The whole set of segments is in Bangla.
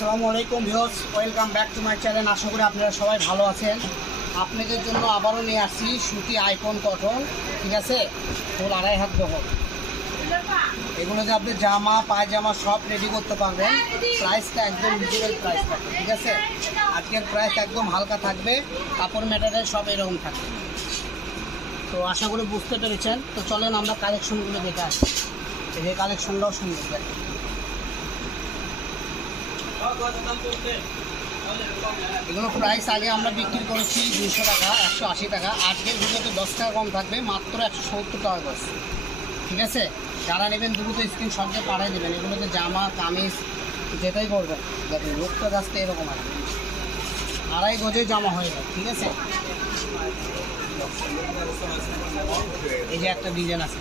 আসসালামু আলাইকুম viewers, welcome back to my channel. আশা করি আপনারা সবাই ভালো আছেন। আপনাদের জন্য আবারও নিয়ে আসছি সুতি আইকন কটন, ঠিক আছে, ফুল 2.5 হাত বহর। এগুলোতে আপনি জামা পায়জামা সব রেডি করতে পারবেন। প্রাইসটা একদম রিজনেবল প্রাইস থাকবে, ঠিক আছে। আজকের প্রাইস একদম হালকা থাকবে, কাপড় ম্যাটেরিয়াল সব এরকম থাকবে। তো আশা করি বুঝতে পেরেছেন। তো চলেন আমরা কালেকশনগুলো দেখে আসি। এই কালেকশনটাও সুন্দর দেখেন। এগুলো প্রাইস আগে আমরা বিক্রি করেছি 200 টাকা, 180 টাকা। আজকের ভিডিওতে 10 টাকা কম থাকবে, মাত্র 170 টাকা গজ, ঠিক আছে। যারা নেবেন দ্রুত স্ক্রিনশট দিয়ে পাঠিয়ে দেবেন। এগুলোতে জামা কামিজ যেটাই করবেন, দেখুন লোকটা গাছটা এরকম আছে, 2.5 গজে জামা হয়ে যায়, ঠিক আছে। এই যে একটা ডিজাইন আছে,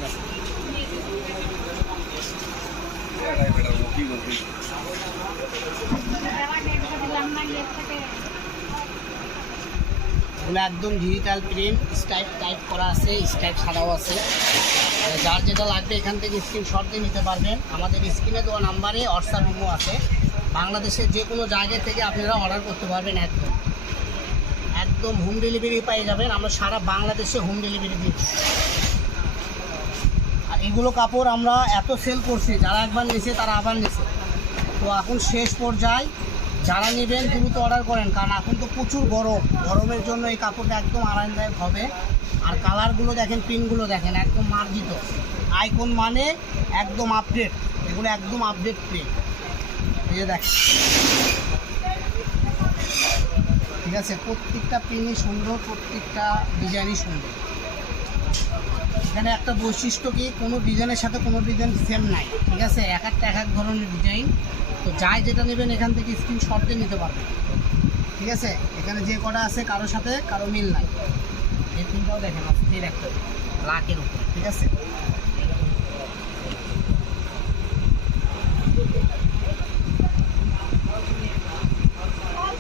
এগুলো একদম ডিজিটাল প্রিন্ট, স্টাইপ টাইপ করা আছে, স্টাইপ ছাড়াও আছে। যার যেটা লাগবে এখান থেকে স্ক্রিনশট দিয়ে নিতে পারবেন। আমাদের স্ক্রিনে দেওয়া নাম্বারে হোয়াটসঅ্যাপ ইমো আছে। বাংলাদেশের যে কোনো জায়গা থেকে আপনারা অর্ডার করতে পারবেন। একদম হোম ডেলিভারি পেয়ে যাবেন। আমরা সারা বাংলাদেশে হোম ডেলিভারি দিচ্ছি। আর এগুলো কাপড় আমরা এত সেল করছি, যারা একবার নিয়েছে তারা আবার নিয়েছে। তো এখন শেষ পর্যায়ে যারা নেবেন দ্রুত অর্ডার করেন, কারণ এখন তো প্রচুর গরমের জন্য এই কাপড়টা একদম আরামদায়ক হবে। আর কালারগুলো দেখেন, প্রিন্টগুলো দেখেন, একদম মার্জিত। আইকন মানে একদম আপডেট, এগুলো একদম আপডেট প্রিন্ট। এই যে দেখেন, ঠিক আছে। প্রত্যেকটা প্রিন্টই সুন্দর, প্রত্যেকটা ডিজাইনই সুন্দর। এখানে একটা বৈশিষ্ট্য কি, কোনো ডিজাইনের সাথে কোনো ডিজাইন সেম নাই, ঠিক আছে। এক একটা এক এক ধরনের ডিজাইন। তো যাই যেটা নেবেন এখান থেকে স্ক্রিনশট দিয়ে নিতে পারবেন, ঠিক আছে। এখানে যে কটা আছে কারোর সাথে কারো মিল নাই। এই তিনটাও দেখেন, অস্থির একটা লাকের উপরে, ঠিক আছে।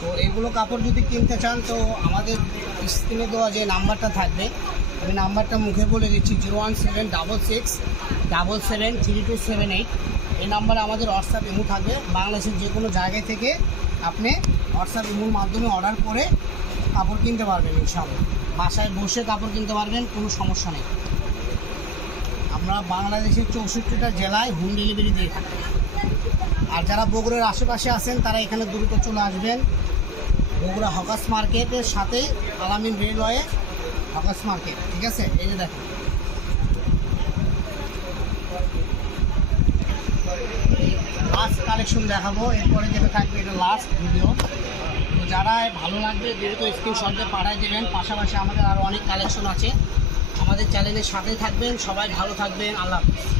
তো এইগুলো কাপড় যদি কিনতে চান তো আমাদের স্ক্রিনে দেওয়া যে নাম্বারটা থাকবে, আমি নাম্বারটা মুখে বলে দিচ্ছি, 01766773278। এই নাম্বারে আমাদের হোয়াটসঅ্যাপ ইমো থাকবে। বাংলাদেশের যে কোনো জায়গায় থেকে আপনি হোয়াটসঅ্যাপ ইমোর মাধ্যমে অর্ডার করে কাপড় কিনতে পারবেন। ইনশাআল্লাহ বাসায় বসে কাপড় কিনতে পারবেন, কোনো সমস্যা নেই। আমরা বাংলাদেশের 64টা জেলায় হোম ডেলিভারি দিয়ে থাকি। আর যারা বগুড়ার আশেপাশে আছেন তারা এখানে দ্রুত চলে আসবেন। বগুড়া হকার্স মার্কেটের সাথেই আলামিন রেলওয়ে হকার্স মার্কেট, ঠিক আছে। এই যে দেখেন, লাস্ট কালেকশন দেখাবো, এরপরে যেটা থাকবে এটা লাস্ট ভিডিও। তো যারা ভালো লাগবে দ্রুত স্ক্রিনশট দিয়ে পাঠিয়ে দেবেন। পাশাপাশি আমাদের আরও অনেক কালেকশন আছে। আমাদের চ্যানেলের সাথেই থাকবেন। সবাই ভালো থাকবেন। আল্লাহ হাফেজ।